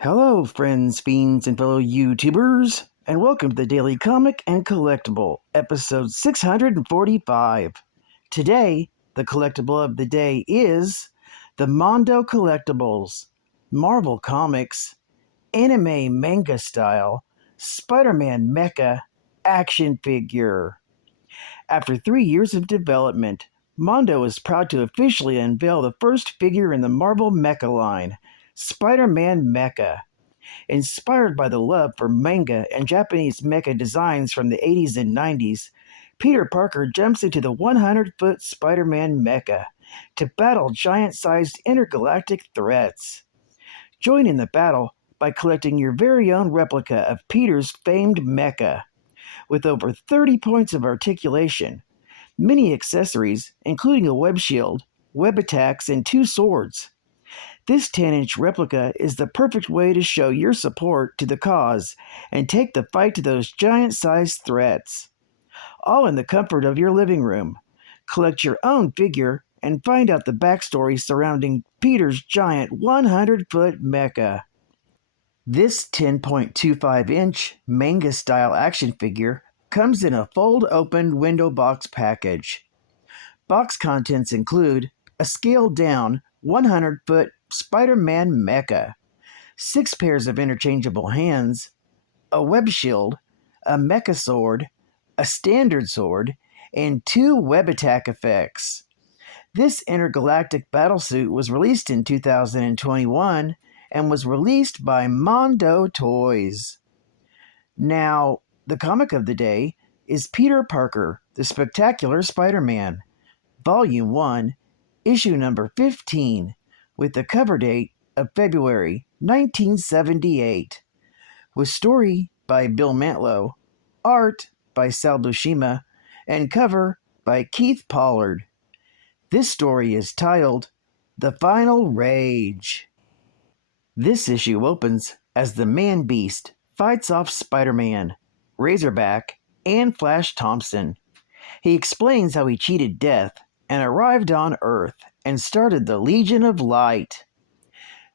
Hello, friends, fiends, and fellow YouTubers, and welcome to the Daily Comic and Collectible, episode 645. Today, the collectible of the day is the Mondo Collectibles, Marvel Comics, Anime Manga Style, Spider-Man Mecha Action Figure. After 3 years of development, Mondo is proud to officially unveil the first figure in the Marvel Mecha line, Spider-Man Mecha. Inspired by the love for manga and Japanese mecha designs from the 80s and 90s, Peter Parker jumps into the 100-foot Spider-Man mecha to battle giant-sized intergalactic threats. Join in the battle by collecting your very own replica of Peter's famed mecha. With over 30 points of articulation, many accessories, including a web shield, web attacks, and 2 swords. This 10-inch replica is the perfect way to show your support to the cause and take the fight to those giant-sized threats. All in the comfort of your living room. Collect your own figure and find out the backstory surrounding Peter's giant 100-foot mecha. This 10.25-inch manga-style action figure comes in a fold-open window box package. Box contents include a scaled-down 100-foot Spider-Man mecha, 6 pairs of interchangeable hands, a web shield, a mecha sword, a standard sword, and 2 web attack effects. This intergalactic battlesuit was released in 2021 and was released by Mondo Toys. Now, the comic of the day is Peter Parker, the Spectacular Spider-Man, Volume 1, Issue number 15, with the cover date of February 1978, with story by Bill Mantlo, art by Sal Buscema, and cover by Keith Pollard. This story is titled The Final Rage. This issue opens as the Man-Beast fights off Spider-Man, Razorback, and Flash Thompson. He explains how he cheated death and arrived on Earth and started the Legion of Light.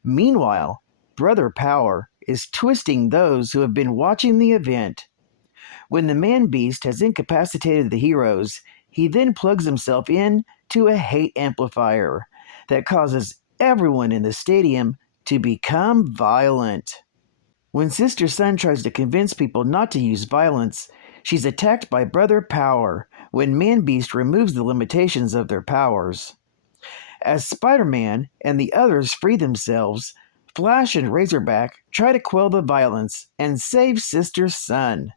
Meanwhile, Brother Power is twisting those who have been watching the event. When the Man-Beast has incapacitated the heroes, he then plugs himself in to a hate amplifier that causes everyone in the stadium to become violent. When Sister Sun tries to convince people not to use violence, she's attacked by Brother Power when Man-Beast removes the limitations of their powers. As Spider-Man and the others free themselves, Flash and Razorback try to quell the violence and save Sister Sun.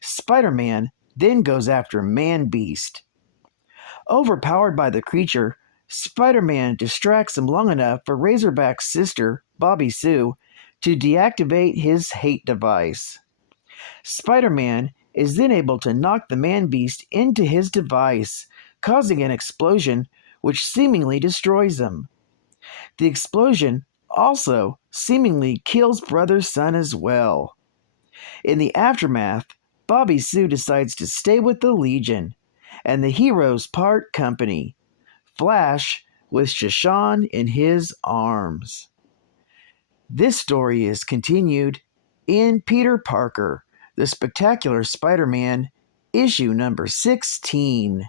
Spider-Man then goes after Man-Beast. Overpowered by the creature, Spider-Man distracts him long enough for Razorback's sister, Bobby Sue, to deactivate his hate device. Spider-Man is then able to knock the Man-Beast into his device, causing an explosion which seemingly destroys him. The explosion also seemingly kills Brother Sun as well. In the aftermath, Bobby Sue decides to stay with the Legion, and the heroes part company, Flash with Shashan in his arms. This story is continued in Peter Parker, the Spectacular Spider-Man, issue number 16.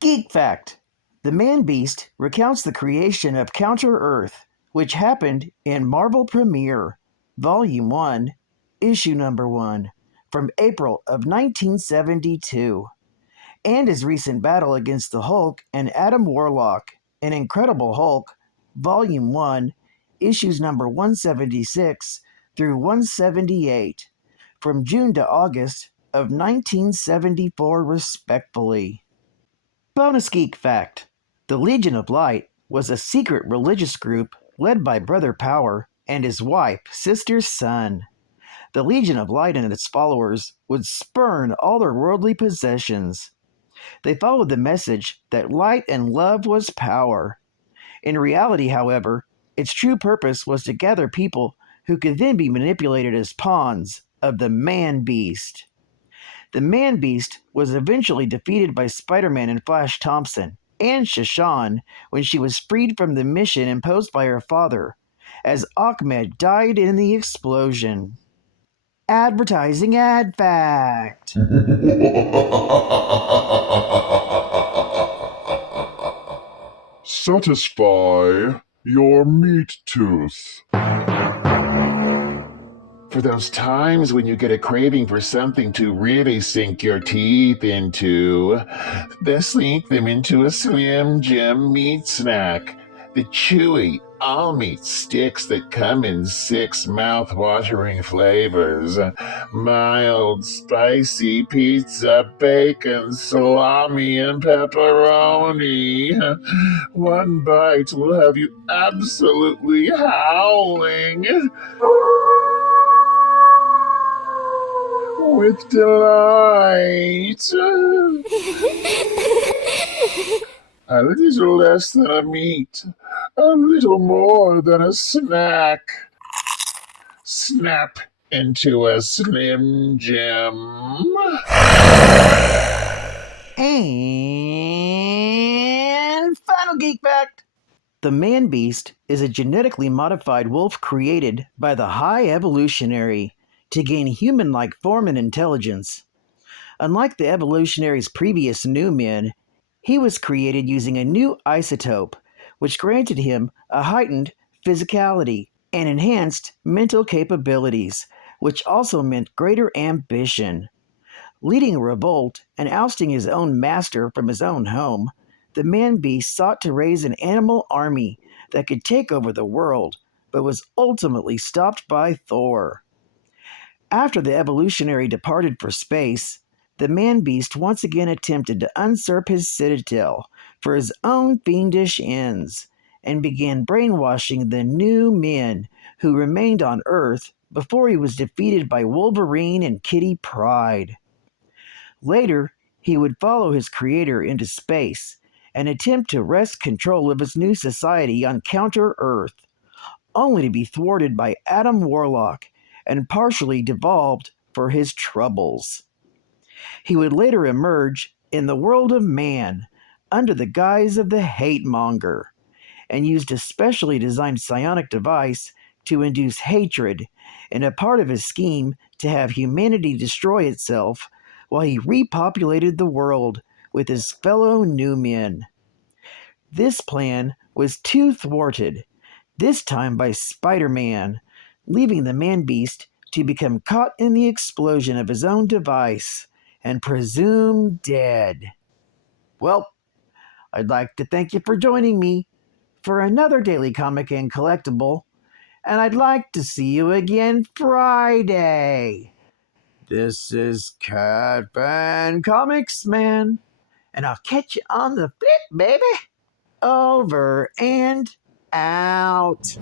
Geek Fact: the Man-Beast recounts the creation of Counter-Earth, which happened in Marvel Premiere, Volume 1, Issue number 1, from April of 1972, and his recent battle against the Hulk and Adam Warlock in Incredible Hulk, Volume 1, Issues number 176 through 178, from June to August of 1974 respectfully. Bonus Geek Fact: the Legion of Light was a secret religious group led by Brother Power and his wife, Sister Sun. The Legion of Light and its followers would spurn all their worldly possessions. They followed the message that light and love was power. In reality, however, its true purpose was to gather people who could then be manipulated as pawns of the Man-Beast. The Man-Beast was eventually defeated by Spider-Man and Flash Thompson and Shashan when she was freed from the mission imposed by her father, as Ahmed died in the explosion. Advertising ad fact. Satisfy your meat tooth. For those times when you get a craving for something to really sink your teeth into, sneak them into a Slim Jim meat snack. The chewy, all-meat sticks that come in 6 mouth-watering flavors. Mild, spicy pizza, bacon, salami, and pepperoni. One bite will have you absolutely howling with delight. A little less than a meat, a little more than a snack. Snap into a Slim Jim. And final geek fact. The man-beast is a genetically modified wolf created by the High Evolutionary to gain human-like form and intelligence. Unlike the evolutionary's previous new men, he was created using a new isotope, which granted him a heightened physicality and enhanced mental capabilities, which also meant greater ambition. Leading a revolt and ousting his own master from his own home, the man-beast sought to raise an animal army that could take over the world, but was ultimately stopped by Thor. After the evolutionary departed for space, the man-beast once again attempted to usurp his citadel for his own fiendish ends, and began brainwashing the new men who remained on Earth before he was defeated by Wolverine and Kitty Pryde. Later, he would follow his creator into space and attempt to wrest control of his new society on Counter-Earth, only to be thwarted by Adam Warlock and partially devolved for his troubles. He would later emerge in the world of man under the guise of the Hate Monger, and used a specially designed psionic device to induce hatred in a part of his scheme to have humanity destroy itself while he repopulated the world with his fellow new men. This plan was too thwarted, this time by Spiderman, leaving the man-beast to become caught in the explosion of his own device and presumed dead. Well, I'd like to thank you for joining me for another Daily Comic and Collectible, and I'd like to see you again Friday. This is Catman Comics Man, and I'll catch you on the flip, baby. Over and out.